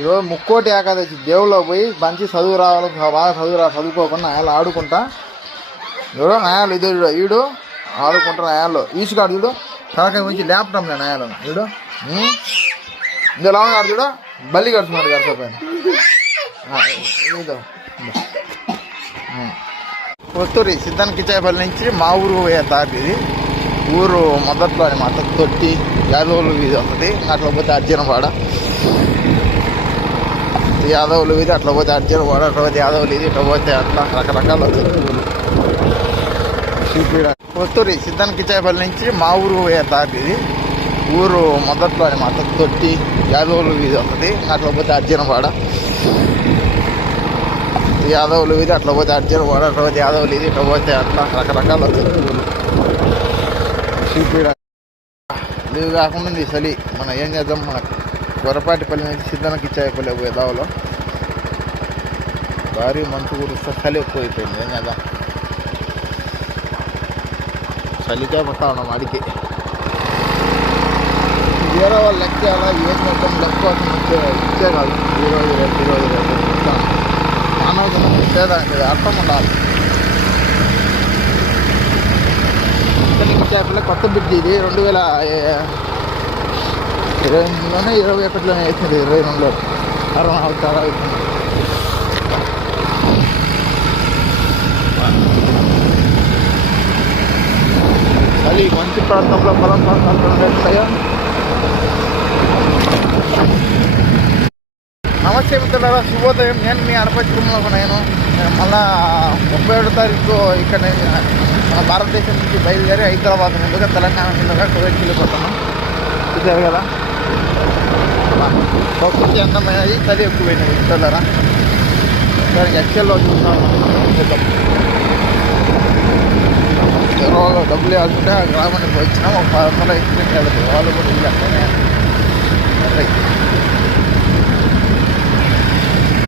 ఈరోజు ముక్కోటి ఏకాదశి దేవుల్లో పోయి మంచి చదువు రావాలి, బాగా చదువుకోకుండా నాయాలు ఆడుకుంటా. చూడు నాయాలు ఇది వీడు ఆడుకుంటా నాయాలు ఈసుకాడు చూడు తలకాయ మంచి ల్యాప్టాప్ నాయాలు చూడు ఇందులో కాదు చూడు బల్లి కడుతున్నాడు గడపైన ఇదో కొత్తూరి సిద్ధానికి ఇచ్చేపల్లి నుంచి మా ఊరు పోయే దారి ఇది. ఊరు మొదట్లో అనమాట తొట్టి యాదవులు వీధి వస్తుంది. అట్లా పోతే అర్జునపాడ యాదవులు వీధి, అట్లా పోతే అర్జునపాడ, అట్లా పోతే యాదవులు ఇది, ఇట్లా పోతే అట్లా రకరకాల కొత్తూరి సిద్ధానికి ఇచ్చేపల్లి నుంచి మా ఊరు పోయే దారి ఇది. ఊరు మొదట్లో అనమాట తొట్టి యాదవులు వీధి వస్తుంది. అట్లా పోతే అర్జునపాడ యాదవులు ఇది, అట్లా పోతే అర్జునపాడ, అట్లా పోతే యాదవులు ఇది, ఇట్లా పోతే అట్లా రకరకాల ఇది కాకుండా ఉంది చలి. మనం ఏం చేద్దాం, మన గొర్రపాటిపల్లి నుంచి సిద్ధానికి ఇచ్చేపల్లి పోయే దావలో భారీ మంచు కురుస్తా చలి ఎక్కువైపోయింది. ఏం చేద్దాం, చలికే పడతా ఉన్నాం అడిగి. వేరే వాళ్ళు లెక్క అలా ఏం చేద్దాం, లెక్క ఇచ్చే కాదు. ఈరోజు రేపు మానవ ఇచ్చేదానికి అర్థం ఉండాలి. చేపల కొత్త బ్రిడ్జ్ ఇది 2028లోనే 21లోనే వేసింది. 22లో 64 చాలా అవుతుంది. అది మంచి ప్రాంతంలో పొలం ప్రాంతాలు ఉంటాయో. నమస్తే మిత్రులారా, శుభోదయం. నేను మీ అడపతి కుటుంబంలో నేను మళ్ళా 37వ తారీఖు ఇక్కడ మన భారతదేశం నుంచి బయలుదేరి హైదరాబాద్ ముందుగా తెలంగాణ ముందుగా కువైట్ వెళ్ళిపోతున్నాం. చూసారు కదా ప్రకృతి అందమైనది, చలి ఎక్కువైనది మిత్రులారా. దానికి ఎక్సెల్లో చూస్తున్నాను. ఎవరో డబ్బులు వేయాల్సింటే ఆ గ్రామానికి వచ్చినాం. ఒక 10 వందల ఎక్స్పీరియన్స్ వెళ్తుంది. వాళ్ళు కూడా ఇల్లు అట్లనే